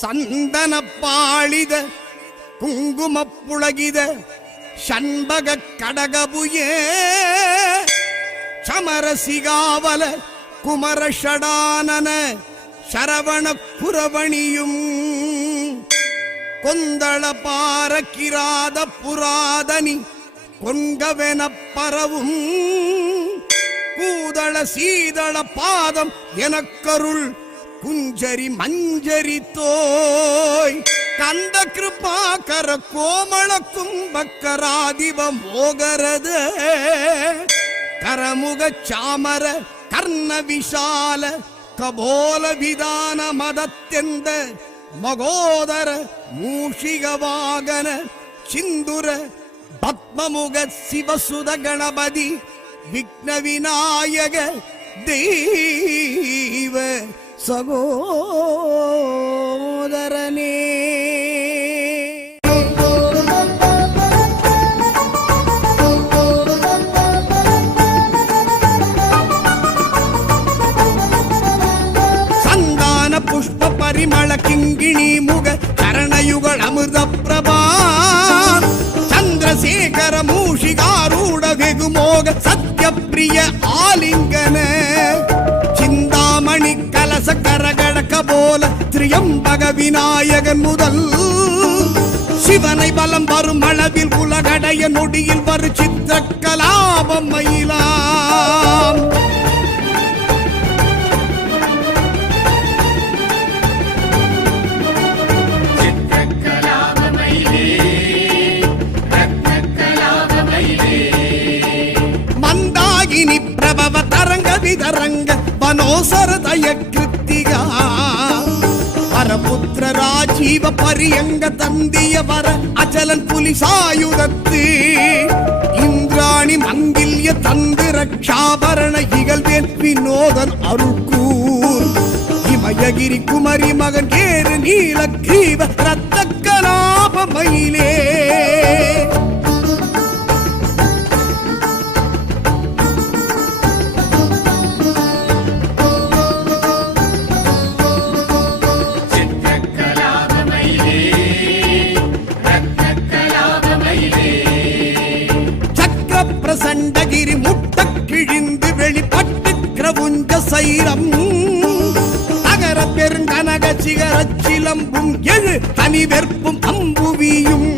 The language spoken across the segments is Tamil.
சந்தன பாளித குங்குமப்புளகித ஷண்பக கடகபுயே சமரசிகாவல குமரஷடானன சரவண புரவணியும் கொந்தள பாரக்கிராத புராதனி கொங்கவென பரவும் கூதள சீதள பாதம் எனக்கருள் குஞ்சரி மஞ்சரி தோய். கந்த கிருபாகர கோமள கும்பக்கராதிப மோகரது. கரமுக சாமர கர்ண விஷால கபோல விதான மதத்தெந்த மகோதர மூஷிக வாகன சிந்துர பத்மமுக சிவசுத கணபதி விக்ன விநாயக தெய்வ సగోదరనే திரியம்பக விநாயகன் முதல். சிவனை பலம் வரும் அளவில் உலகடைய நொடியில் வரு சித்திர கலாபம் மயிலாம் மந்தாகினி பிரபவ தரங்க விதரங்க வனோசரதய கிருத்திகா வரபுத்திர ராஜீவ பரியங்க தந்திய வர அச்சலன் புலி சாயுதத்து இந்திராணி மங்கில்ய தந்து ரக்ஷாபரண இகழ்வேன் வினோதன் அருள்கூர். இமயகிரி குமரி மகன் கேரு நீலக்ரீவ ரத்த கலாப மயிலே. வைரம் சைரம் நகர பெருங்கனக சிகர சிலம்பும் எழு தனி வெற்பும் அம்புவியும்.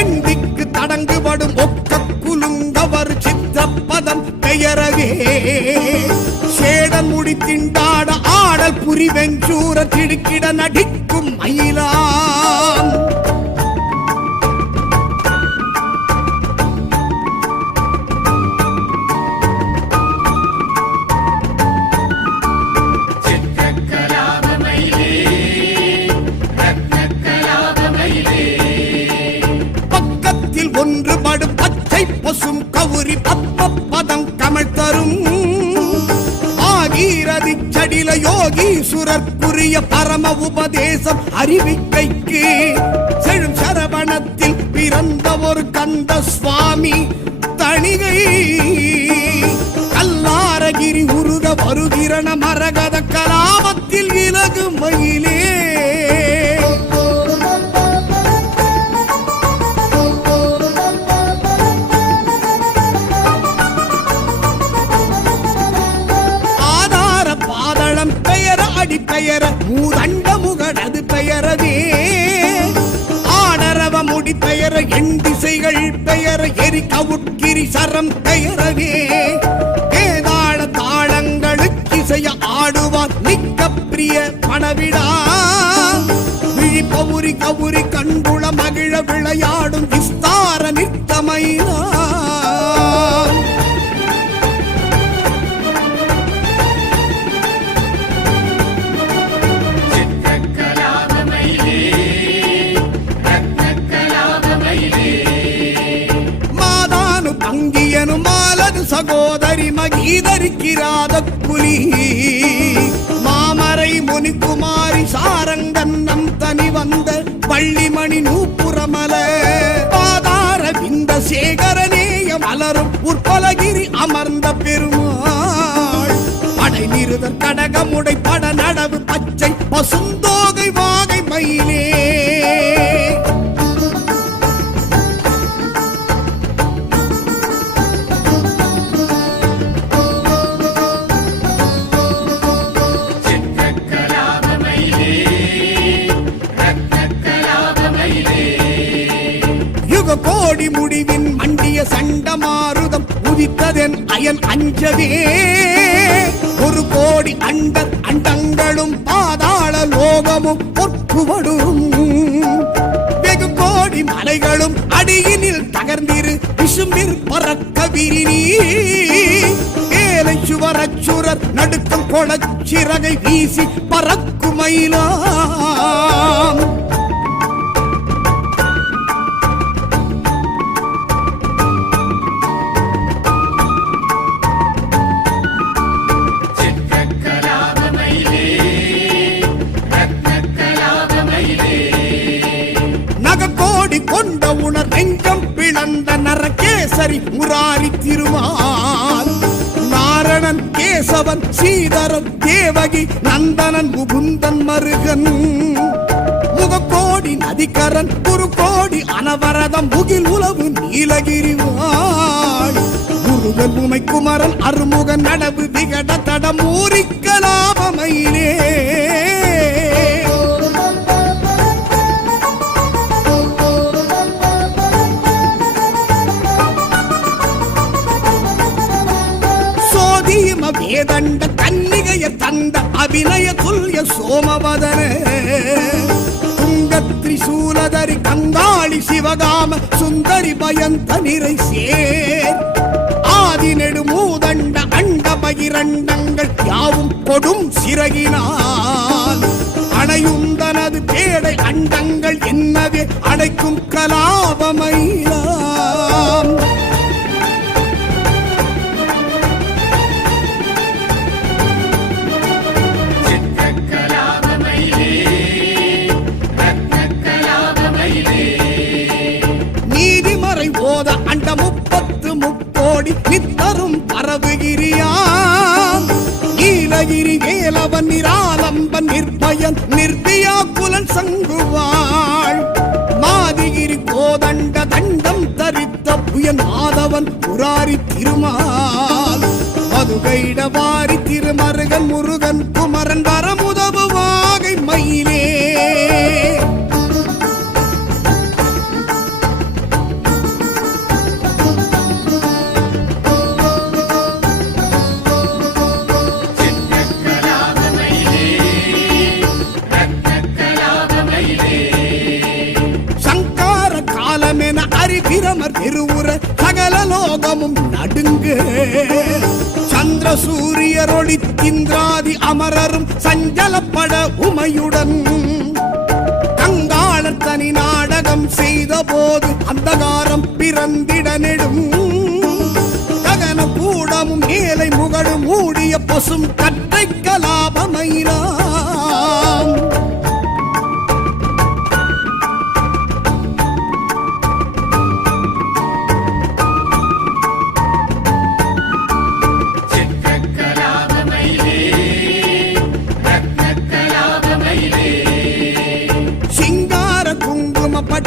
எண்டிக்கு தடங்குபடும் ஒக்க குலுங்கவர் சித்திரப்பதம் பெயரவே. சேடன் முடி திண்டாட ஆடல் புரிவெஞ்சூர திடுக்கிட நடிக்கும் மயிலா அறிவிக்கைக்கு செழும் சரவணத்தில் பிறந்த ஒரு கந்த சுவாமி தணிகை. கல்லாரகிரி உருக வருகிரண அடி முடி பெயர எண் திசைகள் பெயர எரி கவுட்கிரி சரம் பெயரவே. வேதாள தாளங்களுக்கிசைய ஆடுவார் நிக்க பிரிய பணவிடா விழி பவுரி கவுரி கண்டுள மகிழ விளையாடும் விஸ்தார நித்தமையா சகோதரி மகீதரிக்கிறாத புலி மாமரை முனிக்குமாரி சாரங்கன் நம் தனி வந்த பள்ளிமணி நூப்புறமல. பாதார விந்த சேகரநேய மலரும் உற்பலகிரி அமர்ந்த பெருமாள். படை நிறுதல் கடகமுடை பட நடவு பச்சை பசுந்தோக பெற்றதே ஒரு கோடி அண்ட அண்டங்களும் பாதாள லோகமும் பொற்குவடும் வெகு கோடி மலைகளும் அடியினில் தகர்ந்திரு. விசும்பில் பறக்க விரினி ஏலை சுவரச்சுரர் நடுக்கம் கொளச்சிறகை வீசி பறக்குமையிலாம் நெஞ்சம் பிளந்த நரகேசரி முராரி திருமால். நாரணன் கேசவன் சீதரன் தேவகி நந்தனன் முகுந்தன் மருகன். முகக்கோடி நதிக்கரன் குறுக்கோடி அனவரதம் முகில் உலவு நீலகிரிவாள் முருகன் உமை குமரன் அருமுகன் நடவு விகட தடம் ஊரிக்கலாபமையிலே வேதண்ட தன்னிகைய தந்த அபிநய துல்ய சோமவதன. துங்கத்ரி சூலதரி கங்காளி சிவகாம சுந்தரி பயந்த நிறை சேர். ஆதி நெடு மூதண்ட அண்ட பகிரண்டங்கள் யாவும் கொடும் சிறகினால். அணையுந்தனது பேடை அண்டங்கள் என்னவே அடைக்கும் கலாபமையா அவன் புராரி திருமால். மதுகைட வாரி திருமருகன் முருகன் குமரன் வரமுத சகலலோகமும் நடுங்கு. சந்திர சூரியரொளி இந்திராதி அமரரும் சஞ்சலப்பட உமையுடன். கங்காளர் தனி நாடகம் செய்த போது அந்தகாரம் பிறந்திட நெடும். ககன கூடமும் ஏலை முகடு மூடிய பசும் கற்றை கலாபமைராம்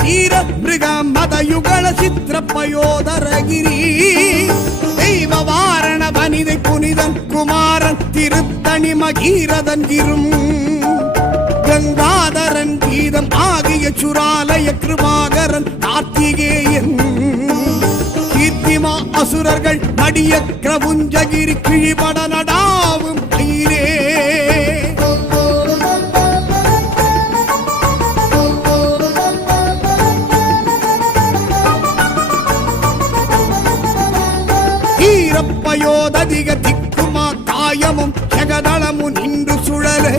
குங்கும பட்டீர மிருக மதயுகள சித்திர பயோதரகிரி தெய்வ வாரண வனிதை புனிதன் குமாரன் திருத்தணி மகீரதன் இரும் கங்காதரன் கீதம் ஆகிய சுராலய கிருபாகரன் கார்த்திகேயன். கீர்த்திமா அசுரர்கள் மடிய கிரபுஞ்சகிரி கிழிபட நடாவும். அதிக திக்குமா காயமும் ஜெகதளமு நின்று சுழலே.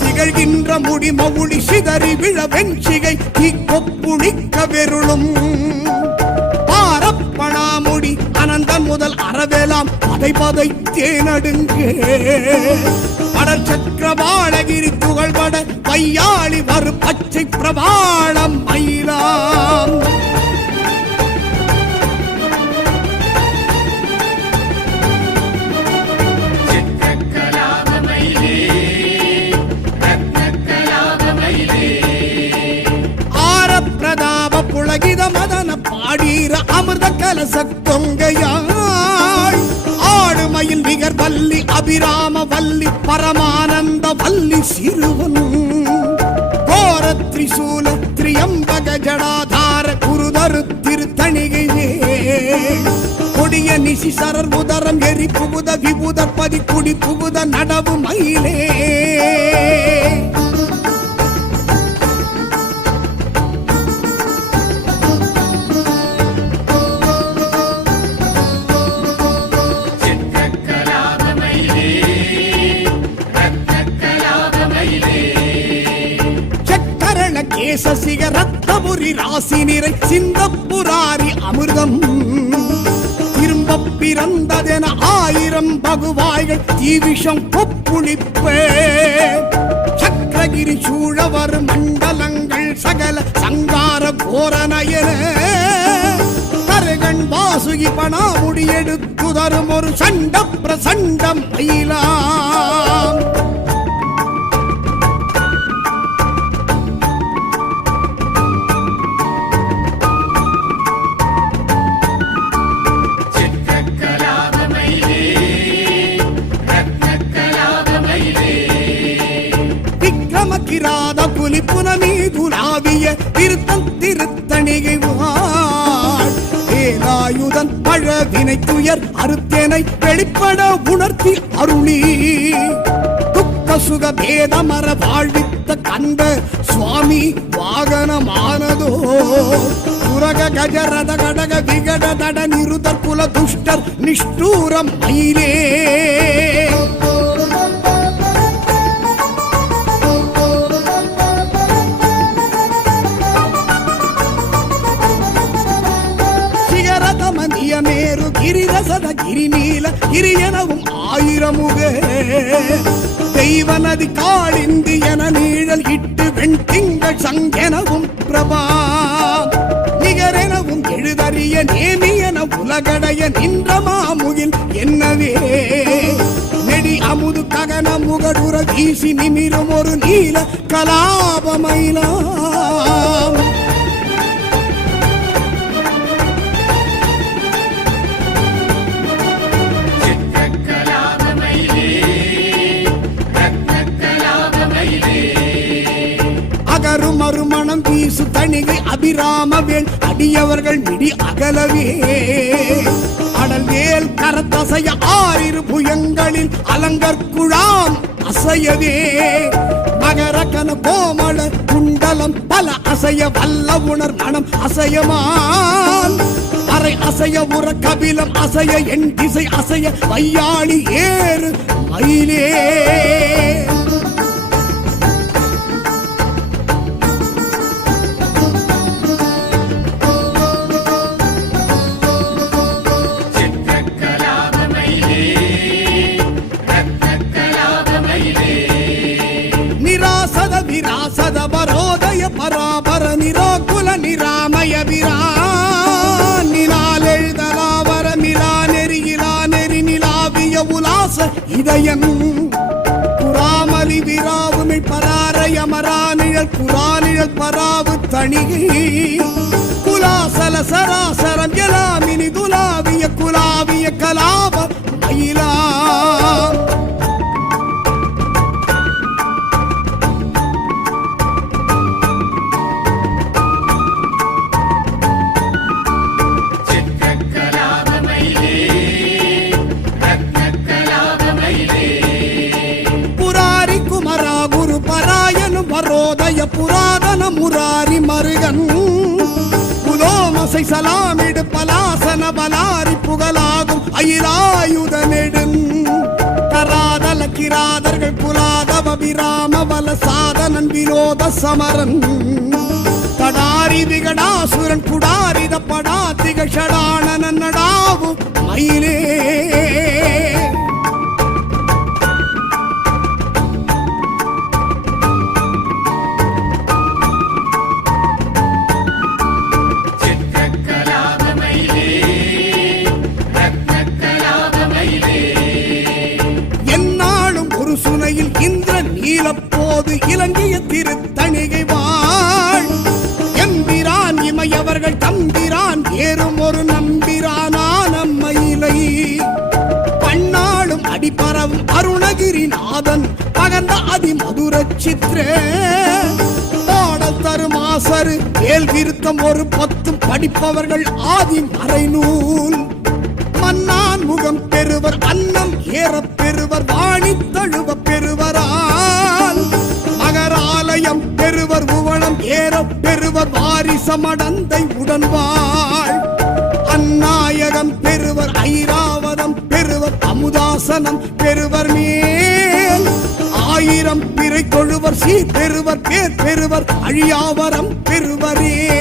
திகழ்கின்ற முடி மவுளி சிதறி விழ வெஞ்சிகை தீக்கொப்புளிக்க வெருளும். பாரப்பணாமுடி அனந்தன் முதல் அறவேலாம் பதை பதை தேனடுங்கே படர் சக்கரவாளகிரி துகள்பட பையாளி வரு பச்சை பிரபாளம் மயிலாம். மதன பாடீர அமிர்த கலச தொங்கையாள் ஆடுமயில் நிகர் வல்லி அபிராம வல்லி பரமானந்த வல்லி சிறுவன். கோர திரிசூல திரியம்பக ஜடாதார குருதரு திருத்தணிகையே. கொடிய நிசி சரர் உதரம் எரி புகுத விபுத பதி குடி புகுத நடவு மயிலே. சசிக கேசசிக ரத்தபுரி ராசி நிறை சிந்தப்புராரி அமிர்தம். திரும்ப பிறந்ததென ஆயிரம் பகுவாய்கள் தீவிஷம் கொப்புளிப்பே. சக்கரகிரி சூழவர் மண்டலங்கள் சகல சங்கார கோரணையன தருகன் வாசுகி பணாமுடி எடுத்து தரும் ஒரு சண்ட பிரசண்டம் மயிலா. வேலாயுதன் வினை துயர் அறுத்தேனை வெளிப்பட உணர்த்தி அருளி. துக்க சுக பேதமர வாழ்வித்த கண்ட சுவாமி வாகனமானதோ. புரக கஜரத கடக விகட தட நிருதர் குல துஷ்டர் நிஷ்டூரம் மயிலே. கிரிநீல கிரியனவும் ஆயிரமுக. தெய்வ நதி காளிந்தி என நீழல் இட்டு வெண்திங்கள் சங்கெனவும் பிரபா. நிகரெனவும் எழுதறிய நேமி என உலகடைய நின்ற மாமுகில் என்னவே. நெடி அமுது ககன முகடுற வீசி நிமிரும் ஒரு நீல கலாபமைலாம் ஆறு மனம் வீசு தணிகை அபிராமவேல் அடியவர்கள் மிடி அகலவே. அடல் வேல் கரத்தசைய ஆறிரு புயங்களில் அலங்கர் குழாம் அசையவே. மகரகன கோமல கோமள குண்டலம் பல அசைய வல்ல உணர் மனம் அசையமான். அரை அசைய உற கபிலம் அசைய என் திசை அசைய வையாளி ஏறு மயிலே. உலாச இதயனும் புறாமலி விராவுமை பராரய அமரானிழல் புறானிழல் பராவு தணிகை. குலாசல சராசரம் எலாமினி துலாவிய குலாவிய கலாப புலோமசை சலாமிடு பலாசன பலாரி புகழாகும் அயிராயுத நெடும் கராதல கிராதர்கள் புலாதவ விராம பல சாதனன் விரோத சமரன். தடாரி விகடாசுரன் புடாரித படாதிக ஷடானன நடாவு மயிலே. அருணகிரிநாதன் பகர்ந்த அதிமதுர சித்திர பாடல் தரும் ஆசரு மேல் விருத்தம் ஒரு பத்தும் படிப்பவர்கள் ஆதி மறைநூல். மன்னான் முகம் பெறுவர் அன்னம் ஏறப் பெறுவர் வாணி தழுவ பெறுவரால். மகராலயம் பெறுவர் உவளம் ஏறப் பெறுவர் வாரிசமடந்தை உடன்வாள் அந்நாயகம் பெறுவர் ஐரா அமுதாசனம் பெறுவர் மேல். ஆயிரம் பிறை கொழுவர் சீ பெறுவர் பேர் பெறுவர் அழியாவரம் பெறுவரே.